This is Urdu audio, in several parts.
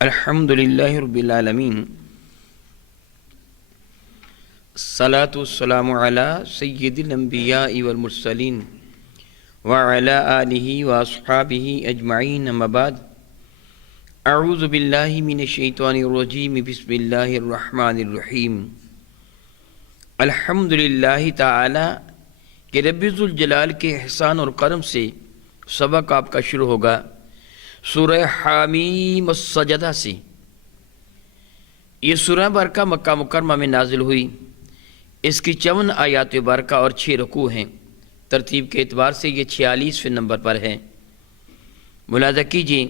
الحمد للہ رب العالمین، الصلاۃ والسلام علی سید الانبیاء والمرسلین وعلی آلہ واصحابہ اجمعین، اما بعد۔ اعوذ باللہ من الشیطان الرجیم، بسم اللہ الرحمن الرحیم۔ الحمد للہ تعالی کہ رب ذوالجلال کے احسان اور کرم سے سبق آپ کا شروع ہوگا سورہ حامیم السجدہ سے۔ یہ سورہ برکہ مکہ مکرمہ میں نازل ہوئی۔ اس کی 54 آیات برکہ اور 6 رکوع ہیں۔ ترتیب کے اعتبار سے یہ 46ویں نمبر پر ہے۔ ملاحظہ کیجیے،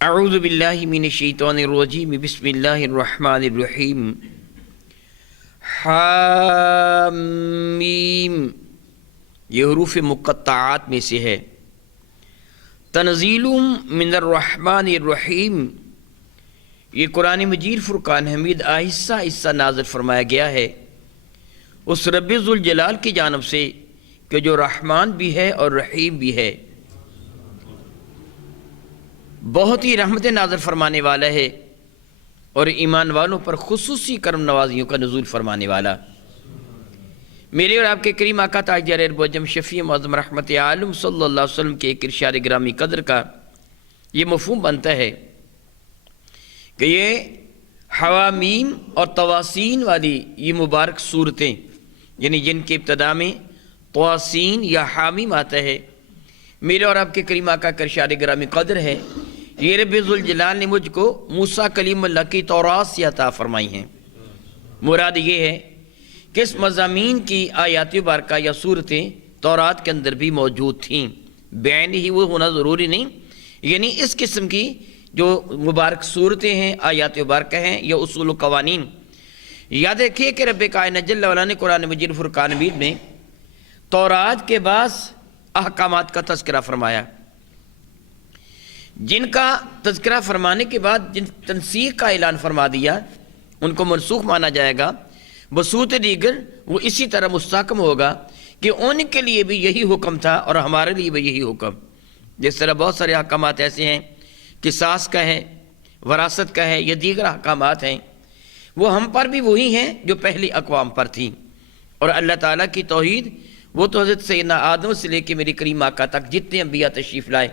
اعوذ باللہ من الشیطان الرجیم، بسم اللہ الرحمن الرحیم۔ حامیم یہ حروف مقطعات میں سے ہے۔ تنزیل من الرحمن الرحیم، یہ قرآن مجید فرقان حمید آہستہ آہستہ نازل فرمایا گیا ہے اس رب ذوالجلال کی جانب سے کہ جو رحمان بھی ہے اور رحیم بھی ہے، بہت ہی رحمت نازل فرمانے والا ہے اور ایمان والوں پر خصوصی کرم نوازیوں کا نزول فرمانے والا۔ میرے اور آپ کے کریم آقا تاجدار ارب و عجم شفیع معظم رحمت عالم صلی اللہ علیہ وسلم کے ایک ارشاد گرامی قدر کا یہ مفہوم بنتا ہے کہ یہ حوامیم اور تواسین والی یہ مبارک صورتیں، یعنی جن کے ابتدا میں تواسین یا حامیم آتا ہے، میرے اور آپ کے کریم آقا کا ارشاد گرامی قدر ہے، یہ رب ذوالجلال نے مجھ کو موسیٰ کلیم اللہ کی تورات سے عطا فرمائی ہیں۔ مراد یہ ہے کہ اس مضامین کی آیات بارکہ یا صورتیں تورات کے اندر بھی موجود تھیں، بعین ہی وہ ہونا ضروری نہیں، یعنی اس قسم کی جو مبارک صورتیں ہیں، آیات بارکہ ہیں یا اصول و قوانین۔ یاد رکھیے کہ رب کائنات جل وعلا نے قرآن مجید فرقان حمید میں تورات کے بعض احکامات کا تذکرہ فرمایا، جن کا تذکرہ فرمانے کے بعد جن تنسیخ کا اعلان فرما دیا ان کو منسوخ مانا جائے گا۔ بصورت دیگر وہ اسی طرح مستحکم ہوگا کہ ان کے لیے بھی یہی حکم تھا اور ہمارے لیے بھی یہی حکم۔ جس طرح بہت سارے احکامات ایسے ہیں، قصاص کا ہے، وراثت کا ہے، یا دیگر احکامات ہیں، وہ ہم پر بھی وہی ہیں جو پہلی اقوام پر تھیں۔ اور اللہ تعالیٰ کی توحید وہ تو حضرت سیدنا آدم سے لے کے میری کریم آقا تک جتنے انبیاء تشریف لائے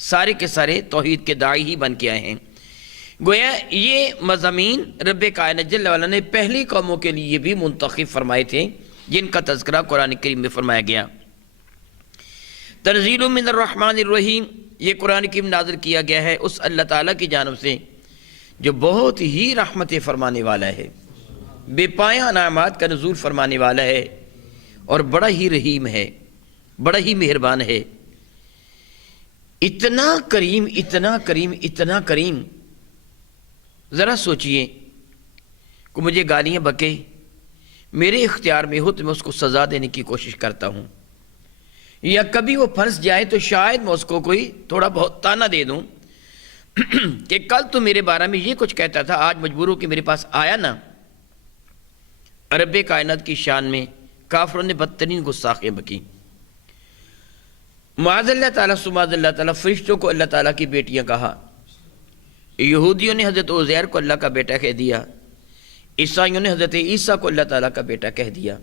سارے کے سارے توحید کے داعی ہی بن کے آئے ہیں۔ گویا یہ مضامین رب کائنات جل وعلا نے پہلی قوموں کے لیے بھی منتخب فرمائے تھے، جن کا تذکرہ قرآن کریم میں فرمایا گیا۔ تنزیل من الرحمن الرحیم، یہ قرآن کریم نازل کیا گیا ہے اس اللہ تعالیٰ کی جانب سے جو بہت ہی رحمت فرمانے والا ہے، بے پایہ انعامات کا نزول فرمانے والا ہے اور بڑا ہی رحیم ہے، بڑا ہی مہربان ہے۔ اتنا کریم، اتنا کریم، اتنا کریم، ذرا سوچئے کہ مجھے گالیاں بکے، میرے اختیار میں ہو تو میں اس کو سزا دینے کی کوشش کرتا ہوں، یا کبھی وہ پھنس جائے تو شاید میں اس کو کوئی تھوڑا بہت تانا دے دوں کہ کل تو میرے بارے میں یہ کچھ کہتا تھا، آج مجبور ہو کہ میرے پاس آیا نا۔ رب کائنات کی شان میں کافروں نے بدترین گستاخیاں بکی۔ معاذ اللہ تعالیٰ سماذ اللہ تعالیٰ فرشتوں کو اللہ تعالیٰ کی بیٹیاں کہا، یہودیوں نے حضرت عزیر کو اللہ کا بیٹا کہہ دیا، عیسائیوں نے حضرت عیسیٰ کو اللہ تعالیٰ کا بیٹا کہہ دیا۔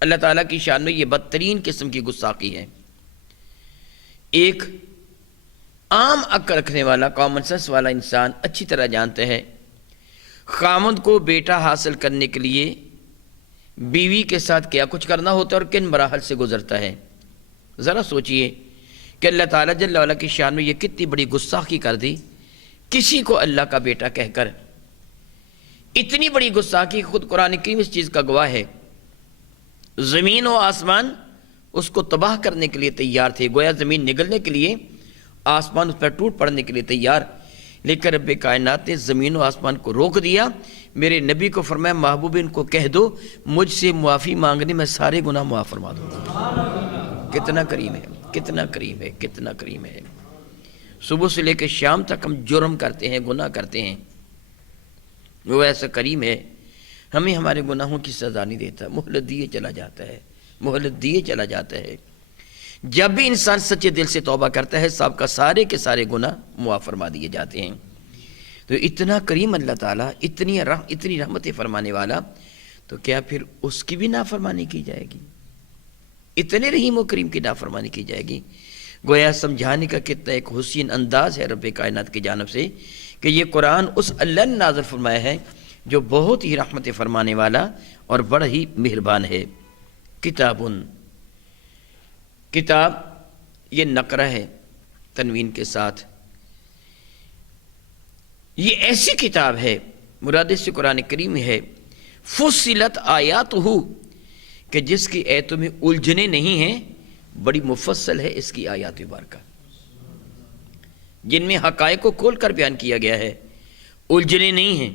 اللہ تعالیٰ کی شان میں یہ بدترین قسم کی گستاخی ہے۔ ایک عام عقل رکھنے والا، کامن سینس والا انسان اچھی طرح جانتا ہے خامند کو بیٹا حاصل کرنے کے لیے بیوی کے ساتھ کیا کچھ کرنا ہوتا ہے اور کن مراحل سے گزرتا ہے۔ ذرا سوچئے کہ اللہ تعالیٰ جل وعلا کی شان میں یہ کتنی بڑی گستاخی کر دی، کسی کو اللہ کا بیٹا کہہ کر۔ اتنی بڑی گستاخی خود قرآن کریم اس چیز کا گواہ ہے۔ زمین و آسمان اس کو تباہ کرنے کے لیے تیار تھے، گویا زمین نگلنے کے لیے، آسمان اس پر ٹوٹ پڑنے کے لیے تیار، لیکن رب کائنات نے زمین و آسمان کو روک دیا۔ میرے نبی کو فرمایا، محبوب ان کو کہہ دو مجھ سے معافی مانگنے میں سارے گناہ معاف فرما دوں گا۔ کتنا کریم ہے، کتنا کریم ہے، کتنا کریم ہے۔ صبح سے لے کے شام تک ہم جرم کرتے ہیں، گناہ کرتے ہیں، وہ ایسا کریم ہے ہمیں ہمارے گناہوں کی سزا نہیں دیتا، مہلت دیے چلا جاتا ہے، مہلت دیے چلا جاتا ہے۔ جب بھی انسان سچے دل سے توبہ کرتا ہے سب کا سارے کے سارے گناہ معاف فرما دیے جاتے ہیں۔ تو اتنا کریم اللہ تعالیٰ، اتنی رحمت فرمانے والا، تو کیا پھر اس کی بھی نافرمانی کی جائے گی؟ اتنے رحیم و کریم کی نافرمانی کی جائے گی؟ گویا سمجھانے کا کتنا ایک حسین انداز ہے رب کائنات کی جانب سے کہ یہ قرآن اس اللہ نے نازل فرمایا ہے جو بہت ہی رحمت فرمانے والا اور بڑا ہی مہربان ہے۔ کتاب یہ نقرہ ہے تنوین کے ساتھ، یہ ایسی کتاب ہے، مراد سے قرآن کریم ہے، فصلت آیاتہ، کہ جس کی آیتوں میں الجھنے نہیں ہیں، بڑی مفصل ہے اس کی آیات مبارکہ، جن میں حقائق کو کھول کر بیان کیا گیا ہے، الجھنے نہیں ہیں،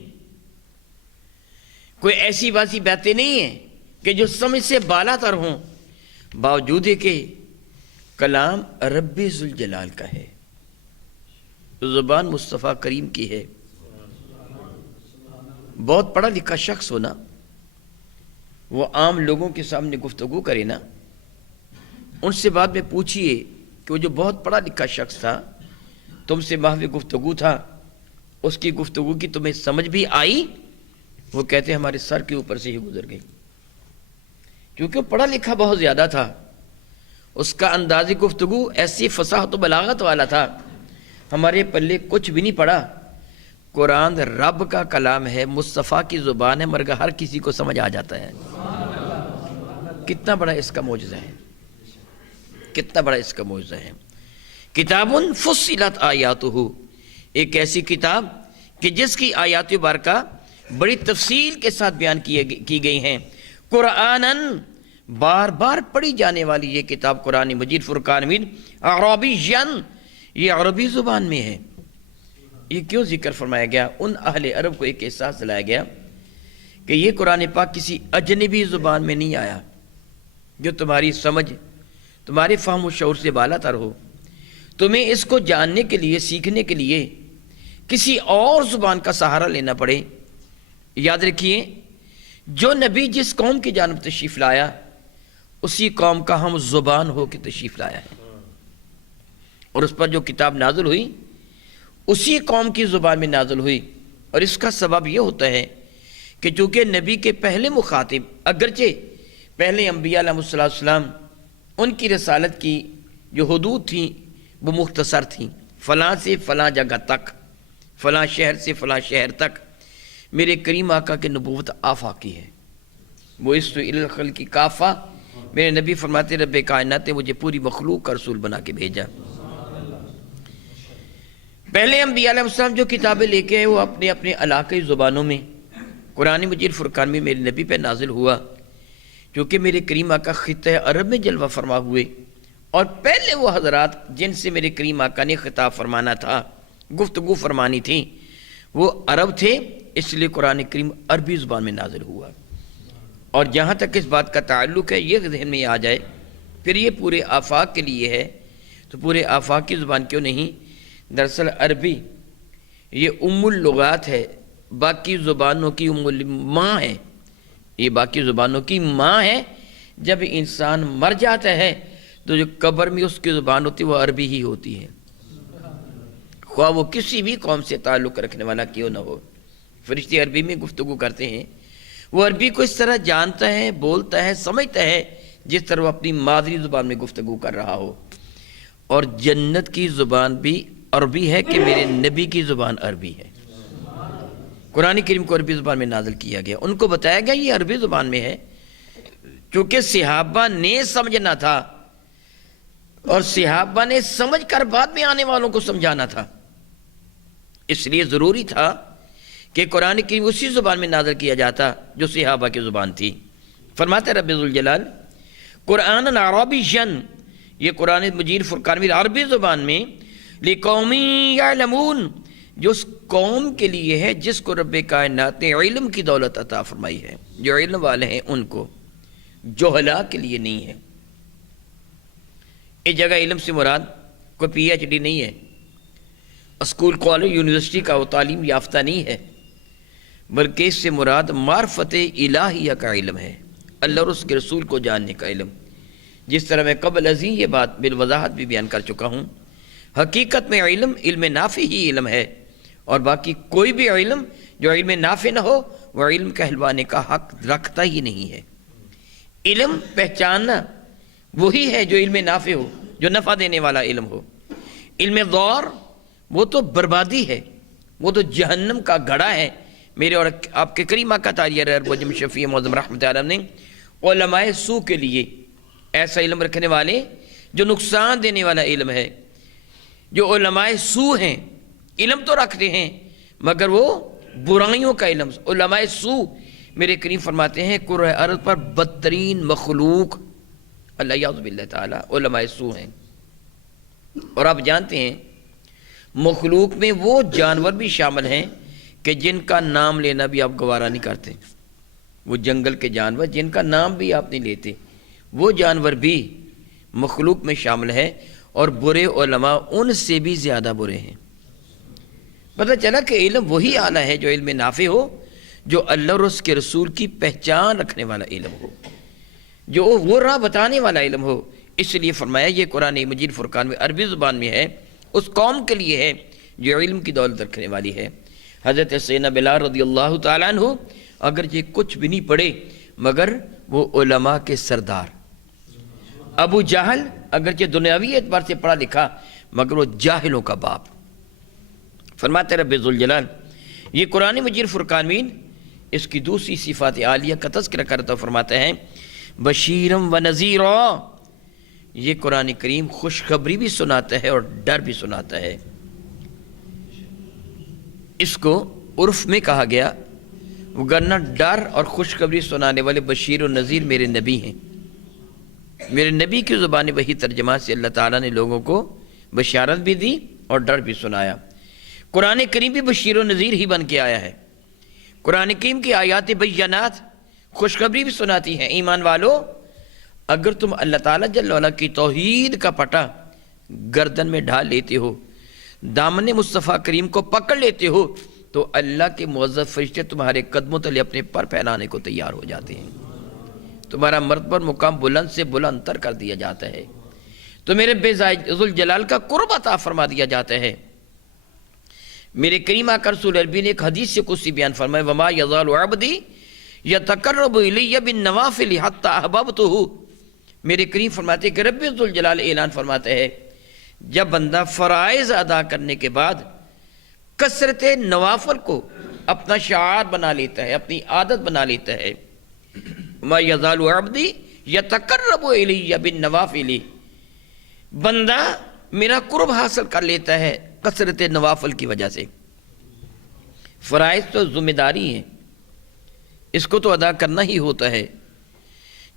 کوئی ایسی باسی باتیں نہیں ہیں کہ جو سمجھ سے بالا تر ہوں، باوجود ہے کہ کلام رب ذوالجلال کا ہے، زبان مصطفیٰ کریم کی ہے۔ بہت پڑھا لکھا شخص ہونا، وہ عام لوگوں کے سامنے گفتگو کرے نا، ان سے بعد میں پوچھئے کہ وہ جو بہت پڑھا لکھا شخص تھا، تم سے محو گفتگو تھا، اس کی گفتگو کی تمہیں سمجھ بھی آئی؟ وہ کہتے ہیں ہمارے سر کے اوپر سے ہی گزر گئی، کیونکہ وہ پڑھا لکھا بہت زیادہ تھا، اس کا انداز گفتگو ایسی فصاحت و بلاغت والا تھا، ہمارے پلے کچھ بھی نہیں پڑا۔ قرآن رب کا کلام ہے، مصطفیٰ کی زبان ہے، مگر ہر کسی کو سمجھ آ جاتا ہے۔ کتنا بڑا اس کا معجزہ ہے، کتنا بڑا اس کا معجزہ ہے۔ کتاب فصلت آیاتہ، ایک ایسی کتاب کہ جس کی آیات مبارکہ بڑی تفصیل کے ساتھ بیان کی گئی ہیں۔ قرآناً، بار بار پڑھی جانے والی یہ کتاب قرآن مجید فرقان مجید، عربیاً، یہ عربی زبان میں ہے۔ یہ کیوں ذکر فرمایا گیا؟ ان اہل عرب کو ایک احساس دلایا گیا کہ یہ قرآن پاک کسی اجنبی زبان میں نہیں آیا جو تمہاری سمجھ، تمہارے فہم و شعور سے بالا تر ہو، تمہیں اس کو جاننے کے لیے، سیکھنے کے لیے کسی اور زبان کا سہارا لینا پڑے۔ یاد رکھیے، جو نبی جس قوم کی جانب تشریف لایا، اسی قوم کا ہم زبان ہو کے تشریف لایا ہے، اور اس پر جو کتاب نازل ہوئی اسی قوم کی زبان میں نازل ہوئی۔ اور اس کا سبب یہ ہوتا ہے کہ چونکہ نبی کے پہلے مخاطب، اگرچہ پہلے انبیاء علیہ السلام، ان کی رسالت کی جو حدود تھیں وہ مختصر تھیں، فلاں سے فلاں جگہ تک، فلاں شہر سے فلاں شہر تک میرے کریم آقا کی نبوت آفاقی ہے۔ وہ اس الخلق کی کافہ، میرے نبی فرماتے رب کائنات نے مجھے پوری مخلوق کا رسول بنا کے بھیجا۔ پہلے انبیاء علیہ السلام جو کتابیں لے کے آئے وہ اپنے اپنے علاقائی زبانوں میں، قرآن مجید فرقان میں میرے نبی پہ نازل ہوا، کیونکہ میرے کریم آقا خطہ عرب میں جلوہ فرما ہوئے، اور پہلے وہ حضرات جن سے میرے کریم آقا نے خطاب فرمانا تھا، گفتگو فرمانی تھی، وہ عرب تھے، اس لیے قرآن کریم عربی زبان میں نازل ہوا۔ اور جہاں تک اس بات کا تعلق ہے، یہ ذہن میں آ جائے، پھر یہ پورے آفاق کے لیے ہے، تو پورے آفاق کی زبان کیوں نہیں؟ دراصل عربی یہ ام اللغات ہے، باقی زبانوں کی ام ماں ہے، یہ باقی زبانوں کی ماں ہے۔ جب انسان مر جاتا ہے تو جو قبر میں اس کی زبان ہوتی ہے وہ عربی ہی ہوتی ہے، خواہ وہ کسی بھی قوم سے تعلق رکھنے والا کیوں نہ ہو۔ فرشتے عربی میں گفتگو کرتے ہیں، وہ عربی کو اس طرح جانتا ہے، بولتا ہے، سمجھتا ہے جس طرح وہ اپنی مادری زبان میں گفتگو کر رہا ہو۔ اور جنت کی زبان بھی عربی ہے کہ میرے نبی کی زبان عربی ہے۔ قرآن کریم کو عربی زبان میں نازل کیا گیا، ان کو بتایا گیا یہ عربی زبان میں ہے، چونکہ صحابہ نے سمجھنا تھا، اور صحابہ نے سمجھ کر بعد میں آنے والوں کو سمجھانا تھا، اس لیے ضروری تھا کہ قرآن کریم اسی زبان میں نازل کیا جاتا جو صحابہ کی زبان تھی۔ فرماتا ہے رب ذوالجلال قرآن عربیًا، یہ قرآن مجید فرقان میں عربی زبان میں، لِقَوْمٍ يَعْلَمُونَ، جو اس قوم کے لیے ہے جس کو رب کائنات نے علم کی دولت عطا فرمائی ہے، جو علم والے ہیں ان کو، جہلا کے لیے نہیں ہے۔ اس جگہ علم سے مراد کوئی پی ایچ ڈی نہیں ہے، اسکول کالج یونیورسٹی کا وہ تعلیم یافتہ نہیں ہے، بلکہ اس سے مراد معرفت الہیہ کا علم ہے، اللہ اور اس کے رسول کو جاننے کا علم، جس طرح میں قبل ازیں یہ بات بالوضاحت بھی بیان کر چکا ہوں، حقیقت میں علم نافع ہی علم ہے، اور باقی کوئی بھی علم جو علم نافع نہ ہو وہ علم کہلوانے کا حق رکھتا ہی نہیں ہے۔ علم پہچاننا وہی ہے جو علم نافع ہو، جو نفع دینے والا علم ہو۔ علم ضار وہ تو بربادی ہے، وہ تو جہنم کا گڑھا ہے۔ میرے اور آپ کے کریم آقا تاجر ارب شفیع معظم رحمۃ اللہ علیہ نے علماء سو کے لیے ایسا علم رکھنے والے جو نقصان دینے والا علم ہے، جو علماء سو ہیں، علم تو رکھتے ہیں مگر وہ برائیوں کا علم۔ علماء سو میرے کریم فرماتے ہیں کرۂ ارض پر بدترین مخلوق اللہ یعوذ باللہ تعالی علماء سو ہیں۔ اور آپ جانتے ہیں مخلوق میں وہ جانور بھی شامل ہیں کہ جن کا نام لینا بھی آپ گوارا نہیں کرتے، وہ جنگل کے جانور جن کا نام بھی آپ نہیں لیتے، وہ جانور بھی مخلوق میں شامل ہے، اور برے علماء ان سے بھی زیادہ برے ہیں۔ پتہ چلا کہ علم وہی اعلیٰ ہے جو علم نافع ہو، جو اللہ اور اس کے رسول کی پہچان رکھنے والا علم ہو، جو وہ راہ بتانے والا علم ہو۔ اس لیے فرمایا یہ قرآن مجید فرقان میں عربی زبان میں ہے، اس قوم کے لیے ہے جو علم کی دولت رکھنے والی ہے۔ حضرت سیدنا بلال رضی اللہ تعالیٰ عنہ اگرچہ کچھ بھی نہیں پڑھے مگر وہ علماء کے سردار۔ ابو جہل اگرچہ دنیاوی اعتبار سے پڑھا لکھا مگر وہ جاہلوں کا باپ۔ فرماتے رب ذوالجلال یہ قرآن مجید فرقان میں اس کی دوسری صفات عالیہ کا تذکرہ کرتا فرماتا ہے بشیرم و نذیرا، یہ قرآن کریم خوشخبری بھی سناتا ہے اور ڈر بھی سناتا ہے۔ اس کو عرف میں کہا گیا وگرنہ ڈر اور خوشخبری سنانے والے بشیر و نذیر میرے نبی ہیں۔ میرے نبی کی زبان وحی ترجمہ سے اللہ تعالیٰ نے لوگوں کو بشارت بھی دی اور ڈر بھی سنایا۔ قرآن کریم بھی بشیر و نذیر ہی بن کے آیا ہے۔ قرآن کریم کی آیات بینات خوشخبری بھی سناتی ہیں، ایمان والو اگر تم اللہ تعالیٰ جل وعلا کی توحید کا پٹا گردن میں ڈھال لیتے ہو، دامن مصطفیٰ کریم کو پکڑ لیتے ہو، تو اللہ کے معزز فرشتے تمہارے قدموں تلے اپنے پر پھیلانے کو تیار ہو جاتے ہیں، تمہارا مرتبہ مقام بلند سے بلند تر کر دیا جاتا ہے، تو میرے بے ذوالجلال کا قرب عطا فرما دیا جاتا ہے۔ میرے کریم آقا رسول عربی نے ایک حدیث سے قدسی بیان فرمایا وما یزال عبدی یتقرب الی بالنوافل حتی احببتہ۔ میرے کریم فرماتے ہیں کہ رب ذوالجلال اعلان فرماتا ہے جب بندہ فرائض ادا کرنے کے بعد کثرت نوافل کو اپنا شعار بنا لیتا ہے، اپنی عادت بنا لیتا ہے، ما یزال عبدی یتقرب الی بالنوافل، بندہ میرا قرب حاصل کر لیتا ہے کثرت نوافل کی وجہ سے۔ فرائض تو ذمہ داری ہیں، اس کو تو ادا کرنا ہی ہوتا ہے۔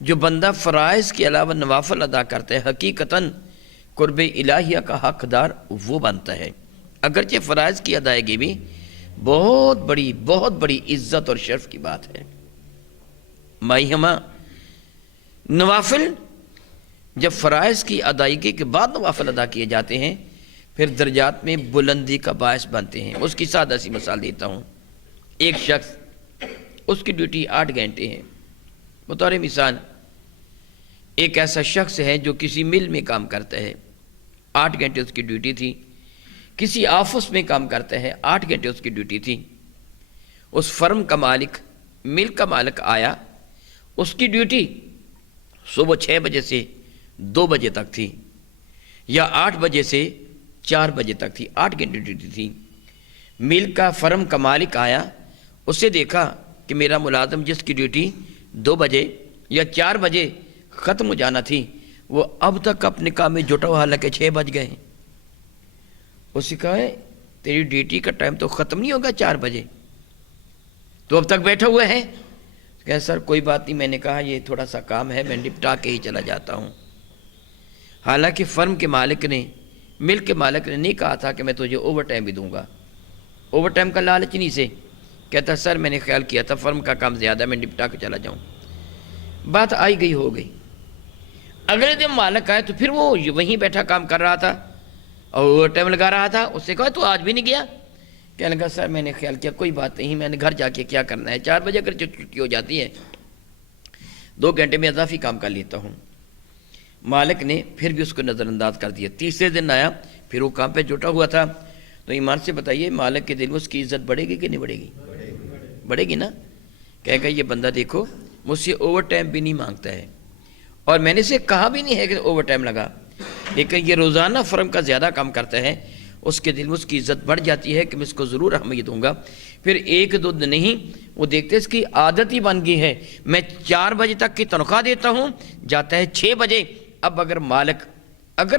جو بندہ فرائض کے علاوہ نوافل ادا کرتا ہے حقیقتاً قرب الہیہ کا حقدار وہ بنتا ہے۔ اگرچہ فرائض کی ادائیگی بھی بہت بڑی عزت اور شرف کی بات ہے۔ مائیہما نوافل جب فرائض کی ادائیگی کے بعد نوافل ادا کیے جاتے ہیں پھر درجات میں بلندی کا باعث بنتے ہیں۔ اس کی سادہ سی مثال دیتا ہوں۔ ایک شخص اس کی ڈیوٹی 8 گھنٹے ہے، بطور مثال ایک ایسا شخص ہے جو کسی مل میں کام کرتا ہے، 8 گھنٹے اس کی ڈیوٹی تھی، کسی آفس میں کام کرتا ہے، 8 گھنٹے اس کی ڈیوٹی تھی۔ اس فرم کا مالک، مل کا مالک آیا، اس کی ڈیوٹی صبح 6 بجے سے 2 بجے تک تھی یا 8 بجے سے 4 بجے تک تھی، 8 گھنٹے ڈیوٹی تھی۔ مل کا فرم کا مالک آیا، اس سے دیکھا کہ میرا ملازم جس کی ڈیوٹی 2 بجے یا 4 بجے ختم ہو جانا تھی وہ اب تک اپنے کام میں جٹا ہوا، حالانکہ 6 بج گئے ہیں۔ اس سے کہا ہے تیری ڈیوٹی کا ٹائم تو ختم نہیں ہوگا 4 بجے، تو اب تک بیٹھا ہوا ہے؟ کہ سر کوئی بات نہیں، میں نے کہا یہ تھوڑا سا کام ہے میں نپٹا کے ہی چلا جاتا ہوں۔ حالانکہ فرم کے مالک نے، مل کے مالک نے نہیں کہا تھا کہ میں تجھے اوور ٹائم بھی دوں گا، اوور ٹائم کا لالچ نہیں سے کہتا سر میں نے خیال کیا تھا فرم کا کام زیادہ ہے میں نپٹا کے چلا جاؤں۔ بات آئی گئی ہو گئی، اگلے دن مالک آئے تو پھر وہ وہیں بیٹھا کام کر رہا تھا اور اوور ٹائم لگا رہا تھا۔ اس سے کہا تو آج بھی نہیں گیا؟ کہنے لگا سر میں نے خیال کیا کوئی بات نہیں، میں نے گھر جا کے کیا کرنا ہے، 4 بجے اگر چھٹی ہو جاتی ہے 2 گھنٹے میں اضافی کام کر لیتا ہوں۔ مالک نے پھر بھی اس کو نظر انداز کر دیا۔ تیسرے دن آیا، پھر وہ کام پہ جٹا ہوا تھا۔ تو ایمان سے بتائیے مالک کے دل میں اس کی عزت بڑھے گی کہ نہیں بڑھے گی؟ بڑھے گی نا۔ کہے گا یہ بندہ دیکھو مجھ سے اوور ٹائم بھی نہیں مانگتا ہے، اور میں نے اسے کہا بھی نہیں ہے کہ اوور ٹائم لگا، لیکن یہ روزانہ فرم کا زیادہ کام کرتا ہے۔ اس کے دل میں اس کی عزت بڑھ جاتی ہے کہ میں اس کو ضرور اہمیت دوں گا۔ پھر ایک دو دن نہیں، وہ دیکھتے اس کی عادت ہی بن گئی ہے، میں 4 بجے تک کی تنخواہ دیتا ہوں، جاتا ہے 6 بجے۔ اب اگر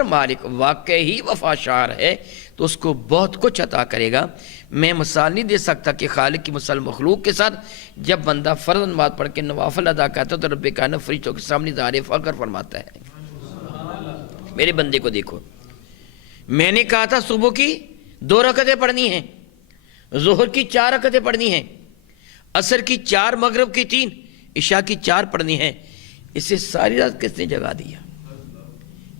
مالک واقعی وفاشار ہے تو اس کو بہت کچھ عطا کرے گا۔ میں مثال نہیں دے سکتا کہ خالق کی مثال مخلوق کے ساتھ، جب بندہ فرض نماز پڑھ کے نوافل ادا کرتا ہے تو رب کائنات فرشتوں کے سامنے اظہار فخر فرماتا ہے، میرے بندے کو دیکھو، میں نے کہا تھا صبح کی 2 رکعتیں پڑھنی ہیں، ظہر کی 4 رکعتیں پڑھنی ہیں، عصر کی 4، مغرب کی 3، عشاء کی 4 پڑھنی ہیں، اسے ساری رات کس نے جگا دیا؟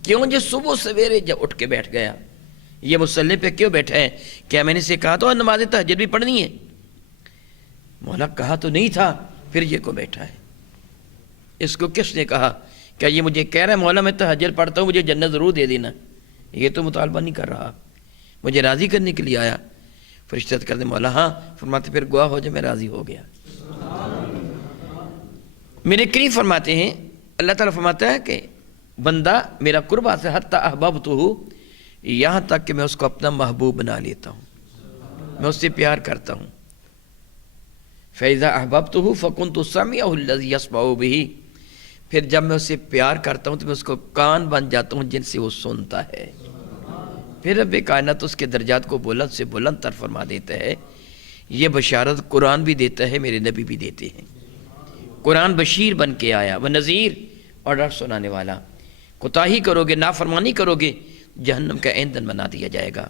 کیوں؟ جو صبح سویرے جب اٹھ کے بیٹھ گیا، یہ مصلی پہ کیوں بیٹھا ہے؟ کیا میں نے اسے کہا تو نماز تہجد بھی پڑھنی ہے؟ مولا کہا تو نہیں تھا، پھر یہ کو بیٹھا ہے۔ اس کو کس نے کہا؟ کیا یہ مجھے کہہ رہا ہے مولا میں تہجد پڑھتا ہوں مجھے جنت ضرور دے دینا؟ یہ تو مطالبہ نہیں کر رہا، مجھے راضی کرنے کے لیے آیا۔ فرشتے کر دے مولا ہاں، فرماتے پھر گواہ ہو جائے میں راضی ہو گیا۔ میرے کریم فرماتے ہیں، اللہ تعالیٰ فرماتا ہے کہ بندہ میرا قربا سے حتی احببتہ، یہاں تک کہ میں اس کو اپنا محبوب بنا لیتا ہوں، میں اس سے پیار کرتا ہوں۔ فَإِذَا أَحْبَبْتُهُ فَكُنْتُ سَمِعَهُ الَّذِي يَسْمَعُ بِهِ، پھر جب میں اسے پیار کرتا ہوں تو میں اس کو کان بن جاتا ہوں جن سے وہ سنتا ہے۔ پھر رب کائنات اس کے درجات کو بلند سے بلند تر فرما دیتا ہے۔ یہ بشارت قرآن بھی دیتا ہے، میرے نبی بھی دیتے ہیں۔ قرآن بشیر بن کے آیا، وہ نذیر اور ڈر سنانے والا۔ کوتاہی کرو گے، نافرمانی کرو گے، جہنم کا ایندھن بنا دیا جائے گا۔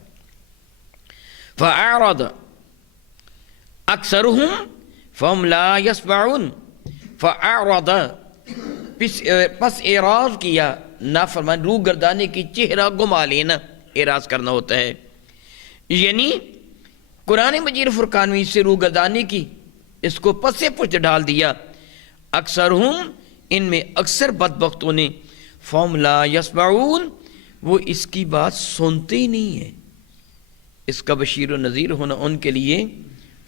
فَأَعْرَضَ أَكْثَرُهُمْ فَهُمْ لَا يَسْمَعُونَ فَأَعْرَضَ، پس اعراض کیا، نافرمان، روح گردانے کی، چہرہ گما لینا، اعراض کرنا ہوتا ہے۔ یعنی قرآن مجید فرقان میں سے روح گردانی کی، اس کو پس پشت ڈال دیا۔ اکثرہم، ان میں اکثر بدبختوں نے، فَهُمْ لَا يَسْمَعُونَ، وہ اس کی بات سنتے ہی نہیں ہیں۔ اس کا بشیر و نذیر ہونا ان کے لیے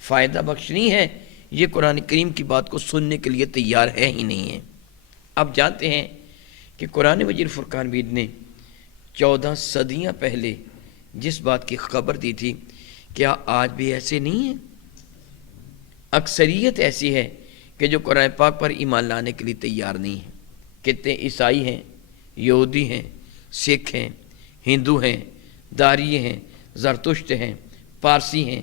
فائدہ بخش نہیں ہے، یہ قرآن کریم کی بات کو سننے کے لیے تیار ہے ہی نہیں ہے۔ اب جانتے ہیں کہ قرآن مجید فرقان مجید نے 14 صدیاں پہلے جس بات کی خبر دی تھی، کیا آج بھی ایسے نہیں ہیں؟ اکثریت ایسی ہے کہ جو قرآن پاک پر ایمان لانے کے لیے تیار نہیں ہے۔ کتنے عیسائی ہیں، یہودی ہیں، سکھ ہیں، ہندو ہیں، داری ہیں، زرتشت ہیں، پارسی ہیں،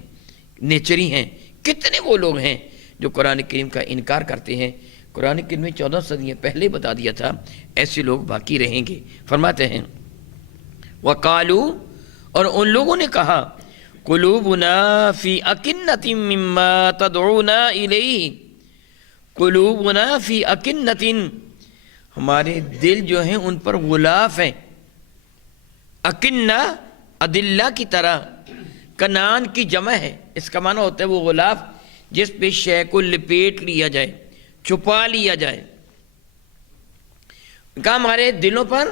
نیچری ہیں، کتنے وہ لوگ ہیں جو قرآن کریم کا انکار کرتے ہیں۔ قرآن کریم میں 14 صدیاں پہلے بتا دیا تھا ایسے لوگ باقی رہیں گے۔ فرماتے ہیں وَقَالُوا، اور ان لوگوں نے کہا، قُلُوبُنَا فِي أَكِنَّةٍ مِّمَّا تَدْعُونَا إِلَيْهِ، قُلُوبُنَا فِي أَكِنَّةٍ، ہمارے دل جو ہیں ان پر غلاف ہیں۔ اکنہ عدلہ کی طرح، کنان کی جمع ہے، اس کا معنی ہوتا ہے وہ غلاف جس پہ شے کو لپیٹ لیا جائے، چھپا لیا جائے۔ کہا ہمارے دلوں پر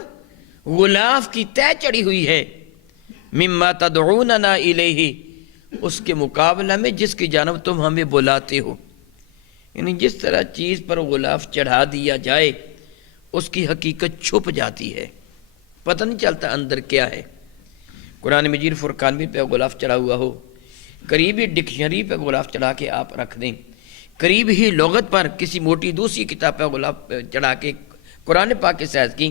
غلاف کی تہ چڑھی ہوئی ہے، مما تدعوننا الیہ، اس کے مقابلہ میں جس کی جانب تم ہمیں بلاتے ہو۔ یعنی جس طرح چیز پر غلاف چڑھا دیا جائے اس کی حقیقت چھپ جاتی ہے، پتہ نہیں چلتا اندر کیا ہے۔ قرآن مجید فرقان بھی پہ غلاف چڑھا ہوا ہو، قریب ہی ڈکشنری پہ غلاف چڑھا کے آپ رکھ دیں، قریب ہی لغت پر کسی موٹی دوسری کتاب پہ غلاف چڑھا کے قرآن پاک کے سائز کی،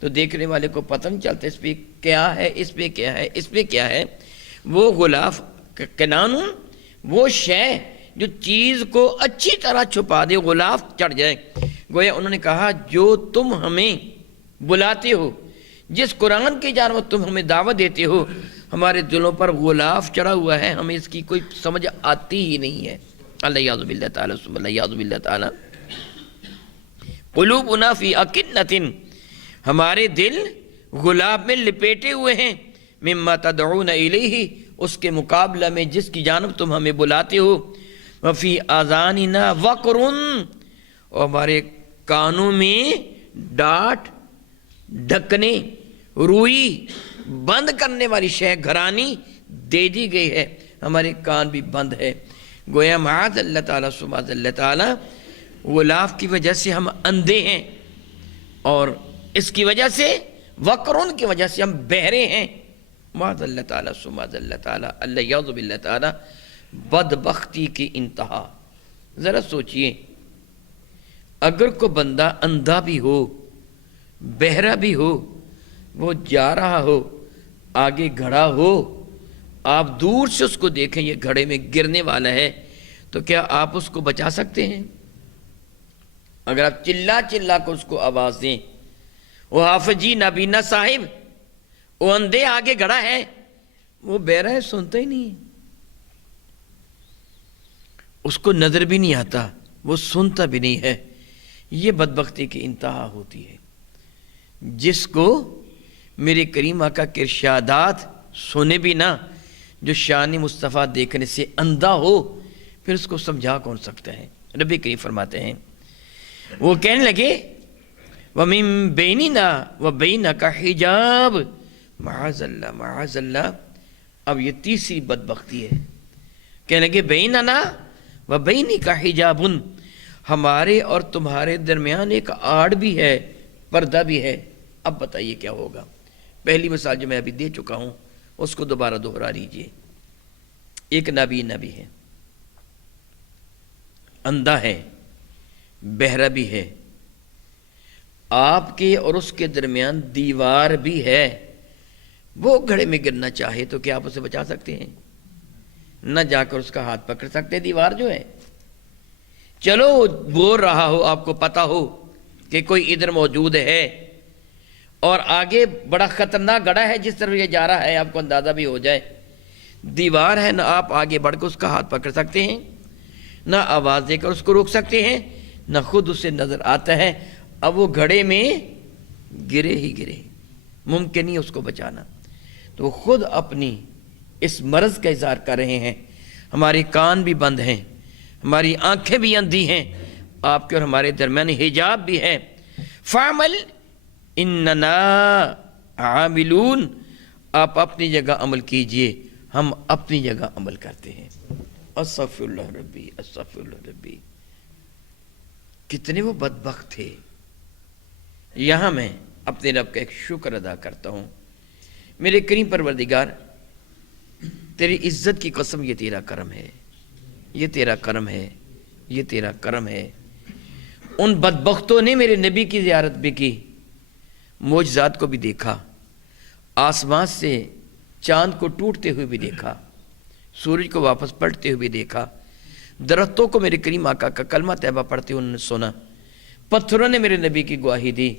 تو دیکھنے والے کو پتہ نہیں چلتا اس پہ کیا ہے، اس پہ کیا ہے، اس پہ کیا ہے۔ وہ غلاف کنان، وہ شے جو چیز کو اچھی طرح چھپا دے، غلاف چڑھ جائے۔ گویا انہوں نے کہا جو تم ہمیں بلاتے ہو، جس قرآن کی جانب تم ہمیں دعوت دیتے ہو، ہمارے دلوں پر غلاف چڑھا ہوا ہے، ہمیں اس کی کوئی سمجھ آتی ہی نہیں ہے۔ اللہ یعوذ باللہ تعالیٰ، سبحان اللہ، یعوذ باللہ تعالیٰ۔ قلوبنا فی اکنۃ، ہمارے دل غلاف میں لپیٹے ہوئے ہیں، مما تدعون الیہ، اس کے مقابلہ میں جس کی جانب تم ہمیں بلاتے ہو، وفی آذاننا وقر، اور ہمارے کانوں میں ڈاٹ ڈھکنے, روئی بند کرنے والی شے گھرانی دے دی گئی ہے. ہمارے کان بھی بند ہے. گویا معاذ اللہ تعالیٰ سبحان اللہ تعالیٰ غلاف کی وجہ سے ہم اندھے ہیں، اور اس کی وجہ سے وقرن کی وجہ سے ہم بہرے ہیں. معاذ اللہ تعالیٰ سبحان اللہ تعالیٰ اللہ یعوذ باللہ تعالیٰ بدبختی کی انتہا. ذرا سوچئے، اگر کوئی بندہ اندھا بھی ہو، بہرا بھی ہو، وہ جا رہا ہو، آگے گھڑا ہو، آپ دور سے اس کو دیکھیں یہ گھڑے میں گرنے والا ہے، تو کیا آپ اس کو بچا سکتے ہیں؟ اگر آپ چلا چلا کر اس کو آواز دیں، وہ حافظ جی نابینا صاحب، وہ اندھے آگے گھڑا ہے، وہ بہرا ہے، سنتا ہی نہیں، اس کو نظر بھی نہیں آتا، وہ سنتا بھی نہیں ہے. یہ بدبختی کی انتہا ہوتی ہے. جس کو میرے کریم آقا کے ارشادات سنے بھی نہ، جو شان مصطفیٰ دیکھنے سے اندھا ہو، پھر اس کو سمجھا کون سکتا ہے؟ رب کریم فرماتے ہیں، وہ کہنے لگے وَمِن بَيْنِنَا وَبَيْنَكَ حِجَابٌ. معاذ اللہ معاذ اللہ. اب یہ تیسری بدبختی ہے. کہنے لگے بیننا وبینک حجاب، ہمارے اور تمہارے درمیان ایک آڑ بھی ہے، پردہ بھی ہے. اب بتائیے کیا ہوگا؟ پہلی مثال جو میں ابھی دے چکا ہوں اس کو دوبارہ دوہرا لیجئے. ایک نبی ہے، اندھا ہے، بہرا بھی ہے، آپ کے اور اس کے درمیان دیوار بھی ہے. وہ گھڑے میں گرنا چاہے تو کیا آپ اسے بچا سکتے ہیں؟ نہ جا کر اس کا ہاتھ پکڑ سکتے. دیوار جو ہے، چلو وہ بول رہا ہو، آپ کو پتا ہو کہ کوئی ادھر موجود ہے اور آگے بڑا خطرناک گڑھا ہے جس طرف یہ جا رہا ہے، آپ کو اندازہ بھی ہو جائے. دیوار ہے، نہ آپ آگے بڑھ کر اس کا ہاتھ پکڑ سکتے ہیں، نہ آواز دے کر اس کو روک سکتے ہیں، نہ خود اسے نظر آتا ہے. اب وہ گھڑے میں گرے ہی گرے، ممکن نہیں اس کو بچانا. تو خود اپنی اس مرض کا اظہار کر رہے ہیں. ہمارے کان بھی بند ہیں، ہماری آنکھیں بھی اندھی ہیں، آپ کے اور ہمارے درمیان حجاب بھی ہے. فعمل اننا عاملون، آپ اپنی جگہ عمل کیجئے، ہم اپنی جگہ عمل کرتے ہیں. استغفر اللہ ربی استغفر اللہ ربی. کتنے وہ بدبخت تھے. یہاں میں اپنے رب کا ایک شکر ادا کرتا ہوں. میرے کریم پروردگار، تیری عزت کی قسم، یہ تیرا کرم ہے، یہ تیرا کرم ہے، یہ تیرا کرم ہے. ان بدبختوں نے میرے نبی کی زیارت بھی کی، معجزات کو بھی دیکھا، آسمان سے چاند کو ٹوٹتے ہوئے بھی دیکھا، سورج کو واپس پلٹتے ہوئے بھی دیکھا، درختوں کو میرے کریم آقا کا کلمہ طیبہ پڑھتے ہوئے انہوں نے سنا، پتھروں نے میرے نبی کی گواہی دی،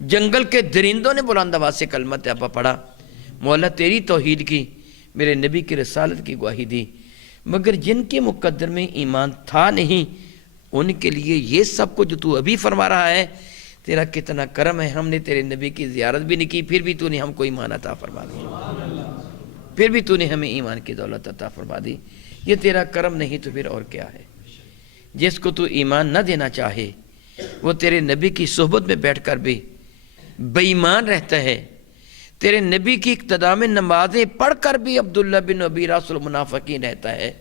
جنگل کے درندوں نے بلند آواز سے کلمہ طیبہ پڑھا، مولا تیری توحید کی، میرے نبی کی رسالت کی گواہی دی. مگر جن کے مقدر میں ایمان تھا نہیں، ان کے لیے یہ سب کچھ جو تو ابھی فرما رہا ہے، تیرا کتنا کرم ہے. ہم نے تیرے نبی کی زیارت بھی نہیں کی، پھر بھی تو نے ہم کو ایمان عطا فرما دی، پھر بھی تو نے ہمیں ایمان کی دولت عطا فرما دی. یہ تیرا کرم نہیں تو پھر اور کیا ہے؟ جس کو تو ایمان نہ دینا چاہے، وہ تیرے نبی کی صحبت میں بیٹھ کر بھی بے ایمان رہتا ہے. تیرے نبی کی اقتداء میں نمازیں پڑھ کر بھی عبداللہ بن ابی راس المنافقین رہتا ہے.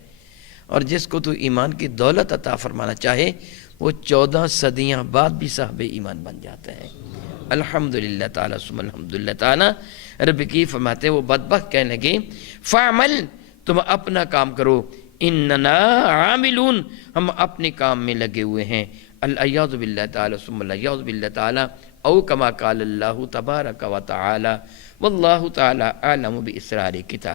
اور جس کو تو ایمان کی دولت عطا فرمانا چاہے، وہ 14 صدیاں بعد بھی صاحب ایمان بن جاتا ہے. الحمدللہ تعالیٰ ثم الحمدللہ تعالیٰ. رب کی فرماتے وہ بدبخت کہنے لگے فعمل، تم اپنا کام کرو، اننا عاملون، ہم اپنے کام میں لگے ہوئے ہیں. الیاذ باللہ تعالیٰ ثم الیاذ باللہ تعالیٰ، او کما قال اللہ تبارک و تعالی، واللہ تعالی اعلم باسرار کتاب.